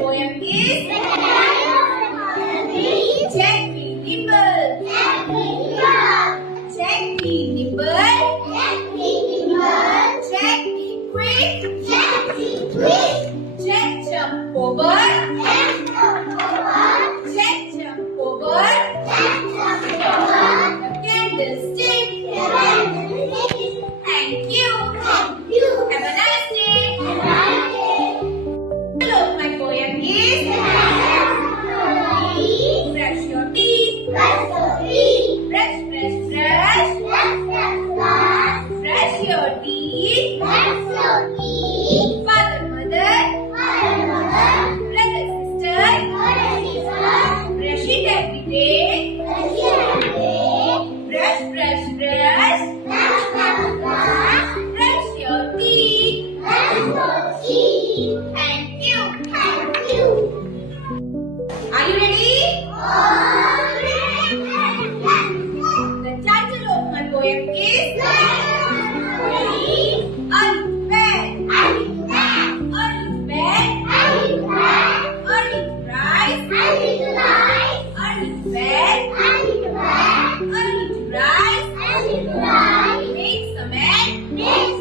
poem is Jack be nimble. Jack be nimble. Jack be quick. Jack jump over. Jack jump over. The candlestick. Thank you. Have a nice day. Hello, my poem is Brush your teeth. Brush, brush, brush. Brush your teeth. Father, mother. Brother, sister. Brush it every day. Brush, brush, brush. Brush your teeth. Thank you. Are you ready? The title of my poem is Early Bed. Early bed. Early rise. Early bed. Early rise. Make some egg.